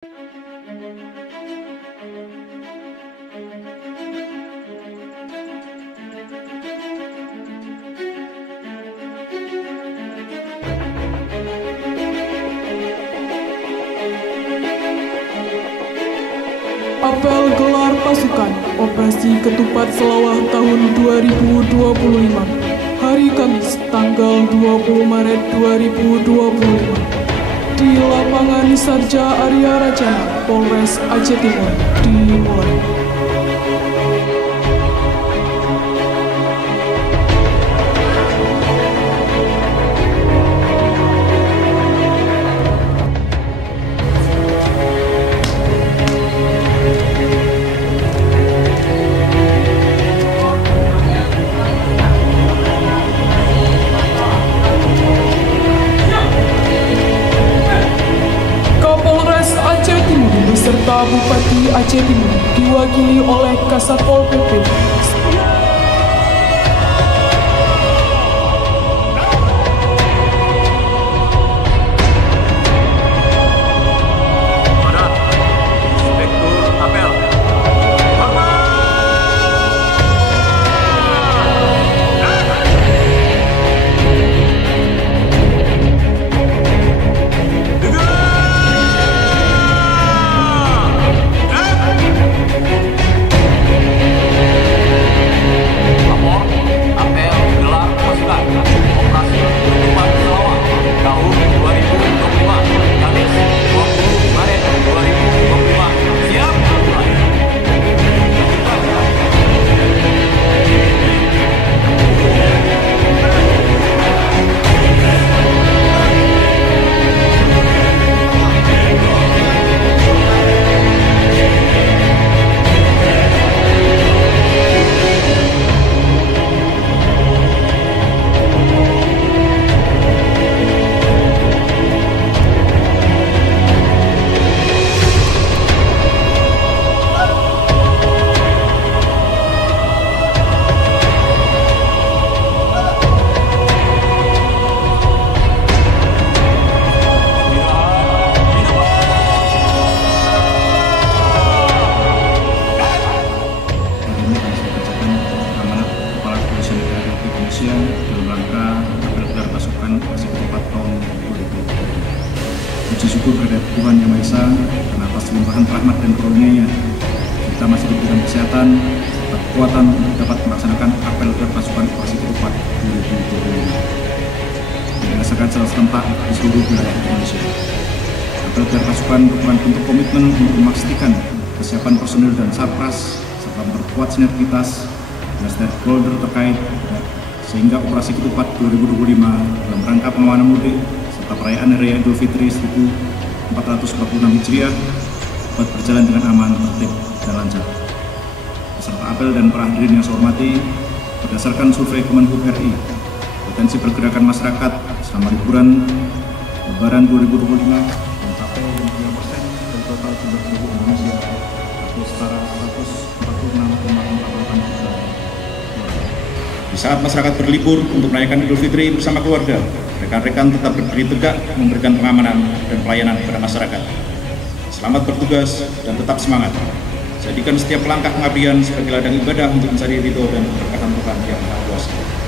Apel gelar pasukan Operasi Ketupat Selawah tahun 2025. Hari Kamis, tanggal 20 Maret 2025. Di lapangan Sarja Arya Racana, Polres Aceh Timur, dimulai. Beserta Bupati Aceh Timur diwakili oleh Kasatpol PP. dalam rangka apel gelar pasukan Operasi Ketupat tahun 2020. Puji syukur kepada Tuhan Yang Maha Esa karena atas limpahan rahmat dan karunia-Nya kita masih diberikan kesehatan serta kekuatan untuk dapat melaksanakan apel gelar pasukan Operasi Ketupat 2025 dirasakan secara serentak di seluruh wilayah Indonesia. Apel gelar pasukan merupakan bentuk komitmen untuk memastikan kesiapan personil dan sarpras serta memperkuat sinergitas dan stakeholder terkait sehingga Operasi Ketupat 2025 dalam rangka pengamanan mudik serta perayaan Hari Raya Idul Fitri 1446 Hijriah dapat berjalan dengan aman, tertib, dan lancar. Beserta apel dan para hadirin yang saya hormati, berdasarkan survei Kemenhub RI, potensi pergerakan masyarakat selama liburan Lebaran 2025 mencapai 52% dari total jumlah penduduk Indonesia atau setara 146,48 juta. Di saat masyarakat berlibur untuk merayakan Idul Fitri bersama keluarga, rekan-rekan tetap berdiri tegak memberikan pengamanan dan pelayanan kepada masyarakat. Selamat bertugas dan tetap semangat. Jadikan setiap langkah pengabdian sebagai ladang ibadah untuk mencari ridho dan keberkahan Tuhan Yang Maha Kuasa.